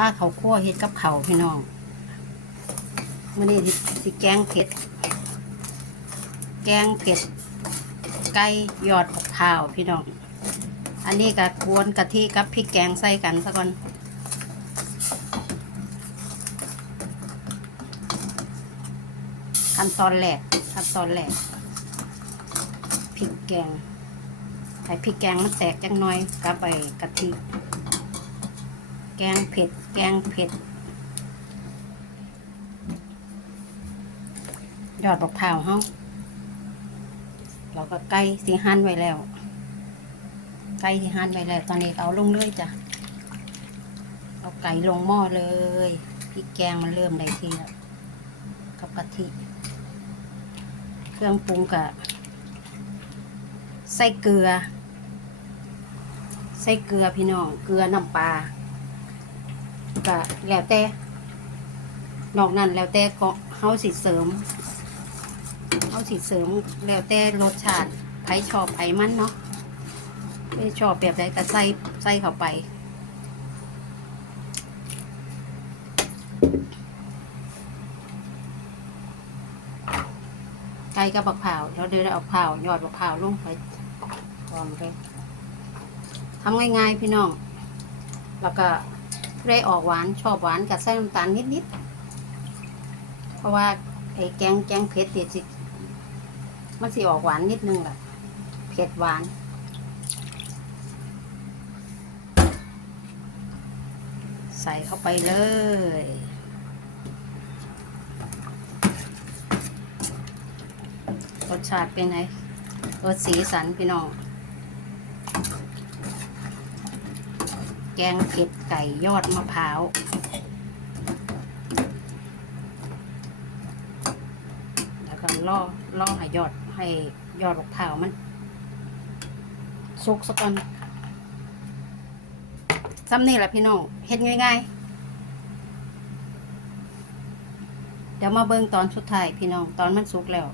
ผ้าเขาวคั่วเฮ็ดกับเขาพี่น้องมื่อนี้สิแกงเผ็ด แกงเผ็ด ไก่ยอดผักพาวพี่น้อง อันนี้ก็กวนกะทิกับพริกแกงใส่กันซะก่อนขั้นตอนแรกขั้นตอนแรกพริกแกงให้พริกแกงมันแตกจังน้อยกับไปกะทิ แกงเผ็ด แกงเผ็ด ยอดดอกเผาเฮาเราก็ใกล้สีหั่นไว้แล้วไก่ที่หั่นไว้แล้วตอนนี้เอาลงเลยจ้ะ เอาไก่ลงหม้อเลยพริกแกงมันเริ่มได้ทีแล้วกับกะทิ เครื่องปรุงกะใส่เกลือใส่เกลือพี่น้อง เกลือน้ำปลา ก็แล้วแต่นอกนั้นแล้วแต่ก็เฮาสิเสริมเฮาสิเสริมแล้วแต่รสชาติไผชอบไผมันเนาะไม่ชอบแบบใดก็ใส่ใส่เข้าไปไก่กับบักเผาวแล้วเดี๋ยวเอาเผาวยอดบักเผาวลงไปกอนเลยทำง่ายๆพี่น้อง แล้วก็ ได้ออกหวานชอบหวานกับใส่น้ำตาลนิดๆเพราะว่าไอ้แกงแกงเผ็ดเดี๋ยวสิมันสิออกหวานนิดนึงแหละเผ็ดหวานใส่เข้าไปเลย รสชาติเป็นไงรสสีสันพี่น้อง แกงเผ็ดไก่ยอดมะพร้าวแล้วก็ล่อล่อให้ยอดให้ยอดมะพร้าวมันสุกสักก่อนซ้ำนี่แหละพี่น้องเฮ็ดง่ายๆ เดี๋ยวมาเบิ่งตอนสุดท้ายพี่น้องตอนมันสุกแล้ว